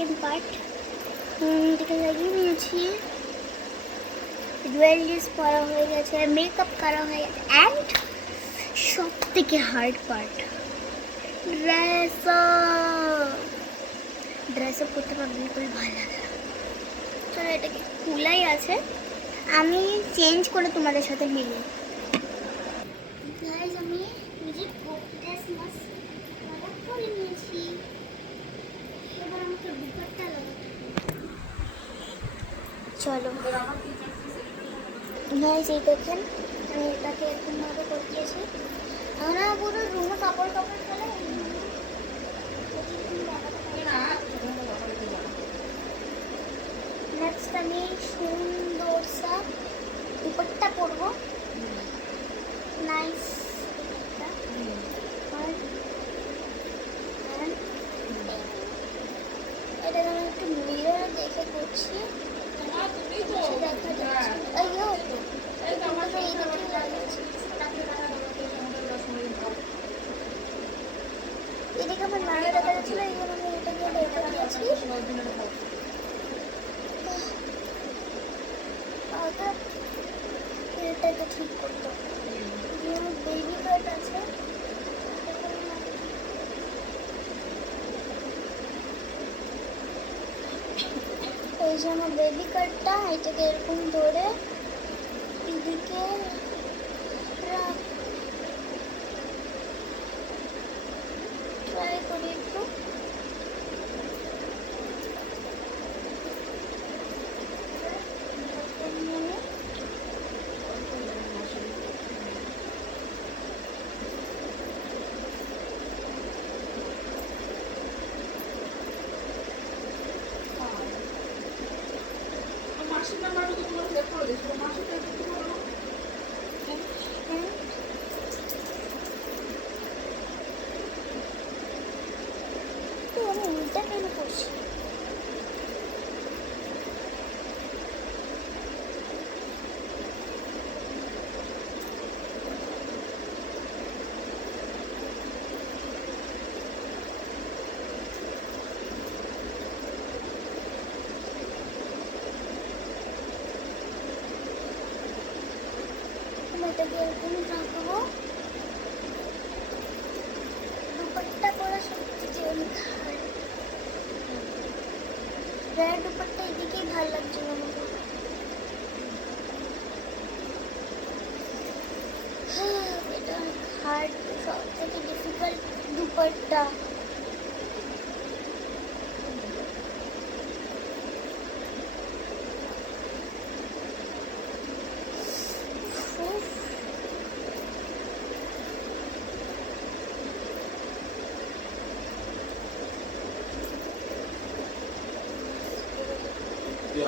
Second part এটাকে লাগিয়ে নিয়েছি। জুয়েলারিস পরা হয়ে গেছে, মেকআপ করা হয়ে গেছে, অ্যান্ড সব থেকে হার্ড পার্ট ড্রেস আপ করতে আমার বিলকুল ভালো লাগে না। চলো এটাকে খোলাই আছে, আমি চেঞ্জ করে তোমাদের সাথে মিলি। গাইস আমি নিজের ড্রেস মাস্ক করে নিয়েছি, এবার আমাকে দুপাট্টা লাগাতে হবে। চলো গাইস এই দেখেন আমি এটাকে এরকমভাবে করে দিয়েছি। আমরা পুরো রুমে কাপড় কাপড় ফেলে নেক্সট আমি সুন্দর সা দুপাট্টা পরবো, নাইস এটা আমি একটু মিরর দেখে করছি, দেখা যাচ্ছে। আইয়ো এদিকে আমার নানা দেখা যাচ্ছিল, এই জন্য আমি এটা দিয়ে দেখা দিয়েছি। এটাকে ঠিক করতে হবে, আমার বেবি কাট আছে। এই যে আমার বেবি কাটটা, এটাকে এরকম ধরে এদিকে ট্রাই করি একটু। আমি উল্টা কেন করছি? এটাকে এরকম রাখবো। দুপাট্টা পরা সত্যি আমি খাই, রেড দুপাট্টা এদিকেই ভালো লাগছিল আমাকে। এটা হার্ড, সব থেকে ডিফিকাল্ট দুপাট্টা।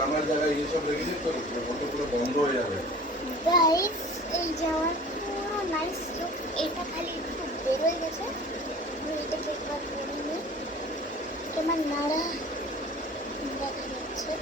আমার জায়গায় এইসব রেখেছি তো ফটো পুরো বন্ধ হয়ে যাবে। গাইস এই যে আমার পুরো নাইস লুক, এটা খালি একটু বেরোয় গেছে, আমি এটাকে একবার করে নিই। তোমার নাড়া দেখা যাচ্ছে।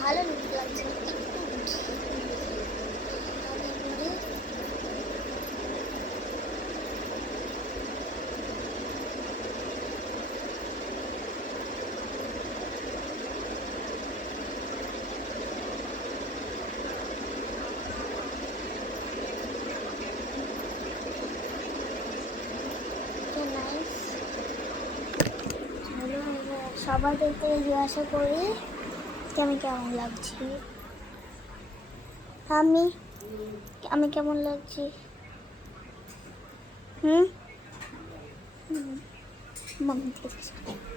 ভালো লুক লাগছে, একটু সবাইকে জিজ্ঞাসা করি আমি কেমন লাগছি, আমি আমি কেমন লাগছি।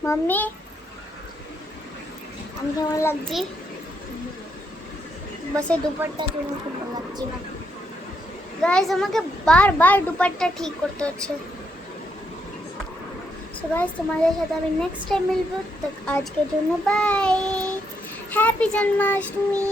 মাম্মি আমি কেমন লাগছি? बस ये दुपट्टा जो मुझे লাগছে না গাইস, আমাকে বারবার দুপাট্টা ঠিক করতে হচ্ছে। সো গাইস তোমাদের সাথে আমি নেক্সট টাইম মিলবো, তো আজকের জন্য বাই। হ্যাপি জন্মাষ্টমী।